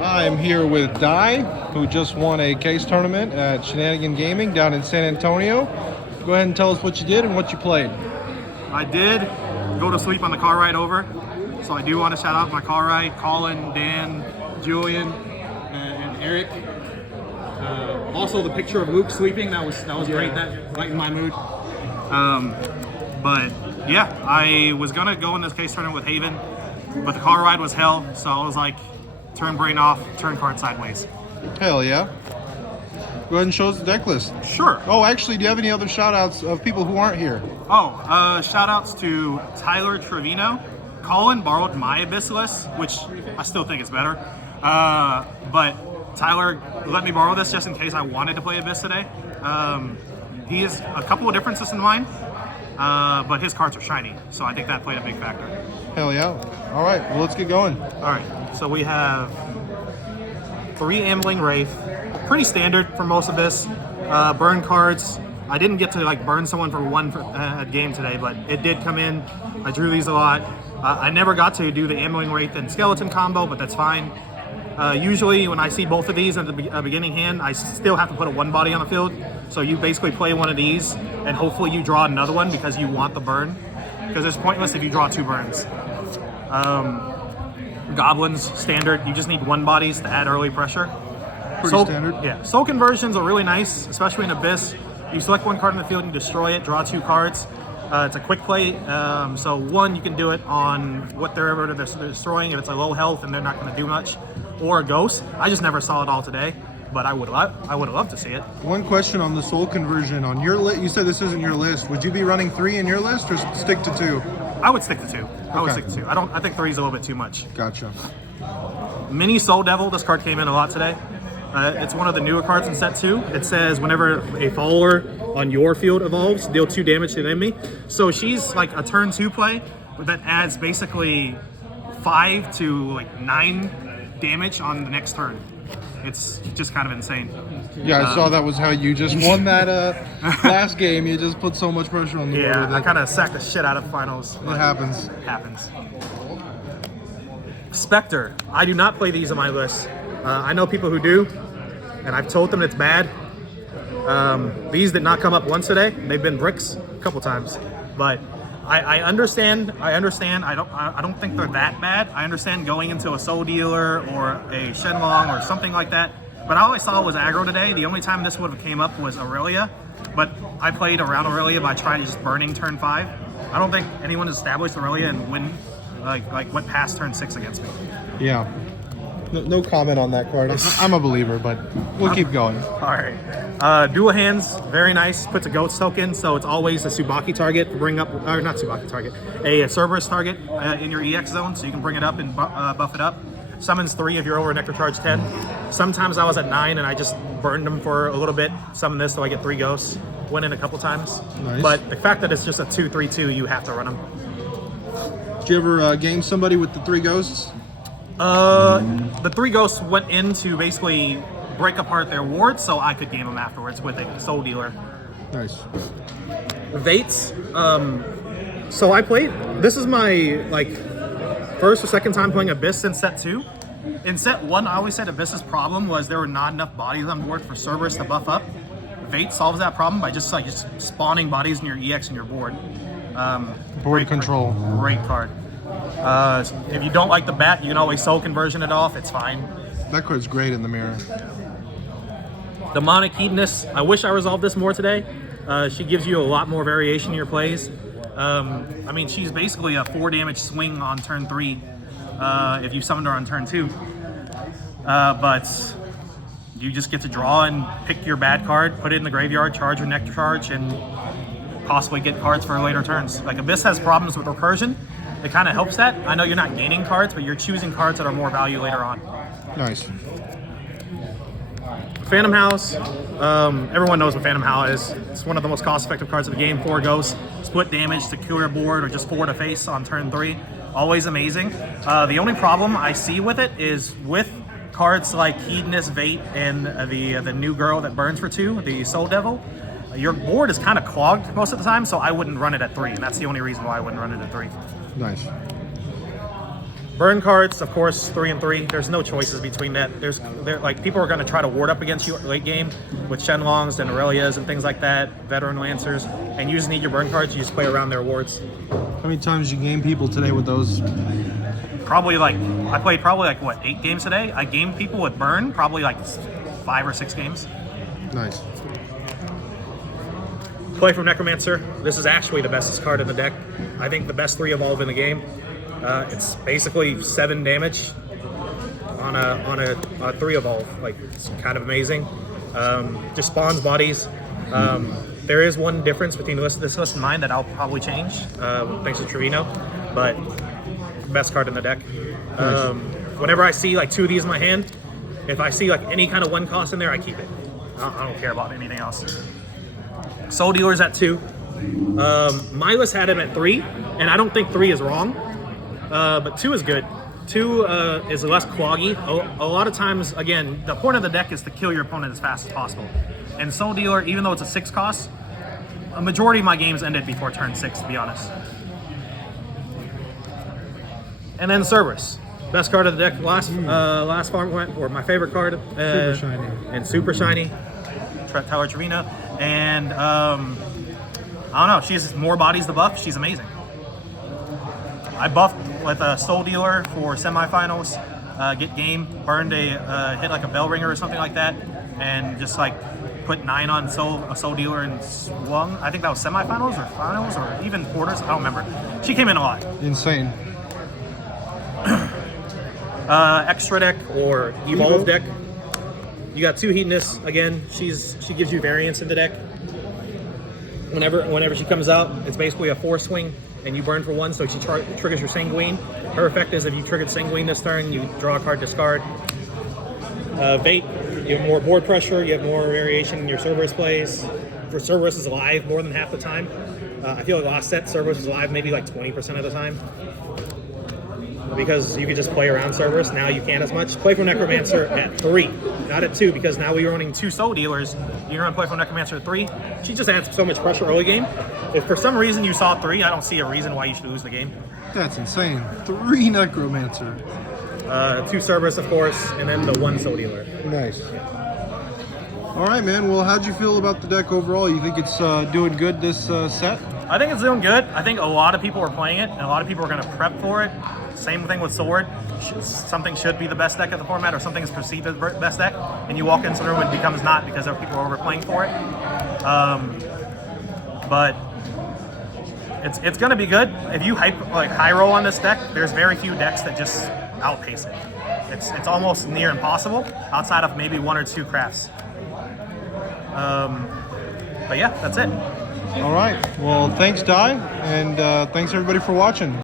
I'm here with Di, who just won a case tournament at Shenanigans Gaming down in San Antonio. Go ahead and tell us what you did and what you played. I did go to sleep on the car ride over, so I do want to shout out my car ride, Colin, Dan, Julian, and Eric. Also, the picture of Luke sleeping, that was great, that lightened my mood. But yeah, I was going to go in this case tournament with Haven, but the car ride was hell, so I was like, turn brain off, turn card sideways. Hell yeah. Go ahead and show us the deck list. Sure. Oh, actually, do you have any other shout outs of people who aren't here? Oh, shout outs to Tyler Trevino. Colin borrowed my Abyss list, which I still think is better. But Tyler let me borrow this just in case I wanted to play Abyss today. He has a couple of differences in mine, but his cards are shiny, so I think that played a big factor. Hell yeah. All right, well, let's get going. All right, so we have 3 Ambling Wraith. Pretty standard for most of this. Burn cards. I didn't get to burn someone for one game today, but it did come in. I drew these a lot. I never got to do the Ambling Wraith and Skeleton combo, but that's fine. Usually when I see both of these at the beginning hand, I still have to put a 1 body on the field. So you basically play one of these, and hopefully you draw another one because you want the burn. Because it's pointless if you draw 2 burns. Goblins, standard. You just need 1 bodies to add early pressure. Pretty standard. Yeah, soul conversions are really nice, especially in Abyss. You select 1 card in the field and destroy it, draw 2 cards. It's a quick play, so 1, you can do it on whatever they're destroying if it's a low health and they're not going to do much, or a ghost. I just never saw it all today, but I would have loved to see it. One question on the soul conversion. On your list, you said this isn't your list. Would you be running 3 in your list or stick to 2? I would stick to 2. I would stick to 2. I think 3 is a little bit too much. Gotcha. Mini Soul Devil. This card came in a lot today. It's one of the newer cards in set 2. It says whenever a follower on your field evolves, deal 2 damage to the enemy. So she's like a turn 2 play that adds basically 5 to 9 damage on the next turn. It's just kind of insane. Yeah, I saw that was how you just won that last game. You just put so much pressure on the board. Yeah, I kind of sacked the shit out of finals. It happens. It happens. Spectre. I do not play these on my list. I know people who do, and I've told them it's bad. These did not come up once today. They've been bricks a couple times, but I understand. I don't think they're that bad. I understand going into a Soul Dealer or a Shenlong or something like that. But all I saw was aggro today. The only time this would have came up was Aurelia, but I played around Aurelia by trying to just burning turn 5. I don't think anyone has established Aurelia and win went past turn 6 against me. Yeah. No comment on that card. I'm a believer, but we'll keep going. All right. Dual hands, very nice. Puts a ghost token, so it's always a Tsubaki target. Bring up, or not Tsubaki target, a Cerberus target in your EX zone, so you can bring it up and buff it up. Summons 3 if you're over Nectar Charge 10. Sometimes I was at 9 and I just burned them for a little bit. Summon this so I get 3 ghosts. Went in a couple times. Nice. But the fact that it's just a 2/3/2, you have to run them. Did you ever game somebody with the 3 ghosts? The 3 ghosts went in to basically break apart their wards so I could game them afterwards with a Soul Dealer. Nice. Vates. So I played, this is my first or second time playing Abyss in set 2. In set 1, I always said Abyss's problem was there were not enough bodies on board for Cerberus to buff up. Vate solves that problem by just spawning bodies in your EX and your board. Board control. Great card. If you don't like the bat, you can always soul conversion it off. It's fine. That card's great in the mirror. Demonic Hedonist. I wish I resolved this more today. She gives you a lot more variation in your plays. I mean, she's basically a 4 damage swing on turn 3 if you summoned her on turn 2. But you just get to draw and pick your bad card, put it in the graveyard, charge your Nectar Charge, and possibly get cards for later turns. Like Abyss has problems with recursion. It kind of helps that. I know you're not gaining cards, but you're choosing cards that are more value later on. Nice. Phantom House. Everyone knows what Phantom House is. It's one of the most cost-effective cards of the game. 4 ghosts, split damage to kill your board, or just 4 to face on turn 3. Always amazing. The only problem I see with it is with cards like Hedonist, Vate, and the new girl that burns for 2, the Soul Devil. Your board is kind of clogged most of the time, so I wouldn't run it at 3, and that's the only reason why I wouldn't run it at 3. Nice. Burn cards, of course, 3 and 3. There's no choices between that. Like people are going to try to ward up against you late game with Shenlongs and Aurelias and things like that, veteran Lancers, and you just need your burn cards. You just play around their wards. How many times did you game people today with those? Probably like I played probably like what 8 games today. I gamed people with burn probably like 5 or 6 games. Nice. Play from Necromancer. This is actually the bestest card in the deck. I think the best 3 evolve in the game. It's basically 7 damage on a 3 evolve. Like it's kind of amazing. Just spawns bodies. There is one difference between this list and mine that I'll probably change thanks to Trevino, but best card in the deck. Whenever I see like 2 of these in my hand, if I see like any kind of 1 cost in there, I keep it. I don't care about anything else. Soul Dealer's at 2. My list had him at 3, and I don't think 3 is wrong, but 2 is good. 2 is less cloggy. A lot of times, again, the point of the deck is to kill your opponent as fast as possible. And Soul Dealer, even though it's a 6 cost, a majority of my games ended before turn 6, to be honest. And then Cerberus, best card of the deck. Last farm went, or my favorite card. Super shiny. And super shiny. Tyler Trevino. And I don't know, she has more bodies to buff. She's amazing. I buffed with a Soul Dealer for semifinals. Get game, burned hit like a bell ringer or something like that, and just like put 9 on a Soul Dealer and swung. I think that was semifinals or finals or even quarters. I don't remember. She came in a lot. Insane. Extra deck or evolve deck. You got 2 Hedonists. Again, she gives you variance in the deck. Whenever she comes out, it's basically a 4 swing, and you burn for 1, so she triggers your Sanguine. Her effect is if you triggered Sanguine this turn, you draw a card, discard. Vate, you have more board pressure, you have more variation in your Cerberus plays. For Cerberus is alive more than half the time. I feel like last set Cerberus was alive maybe like 20% of the time. Because you could just play around Cerberus, now you can't as much. Play for Necromancer at 3, not at 2, because now we're running 2 Soul Dealers. You're going to play for Necromancer at 3. She just adds so much pressure early game. If for some reason you saw 3, I don't see a reason why you should lose the game. That's insane. 3 Necromancer. 2 Cerberus, of course, and then the 1 Soul Dealer. Nice. All right, man. Well, how'd you feel about the deck overall? You think it's doing good this set? I think it's doing good. I think a lot of people are playing it, and a lot of people are going to prep for it. Same thing with Sword. Something should be the best deck of the format, or something is perceived as the best deck, and you walk into the room and it becomes not because people are overplaying for it. But it's going to be good. If you high roll on this deck, there's very few decks that just outpace it. It's almost near impossible outside of maybe 1 or 2 crafts. But yeah, that's it. All right. Well, thanks, Di, and thanks everybody for watching.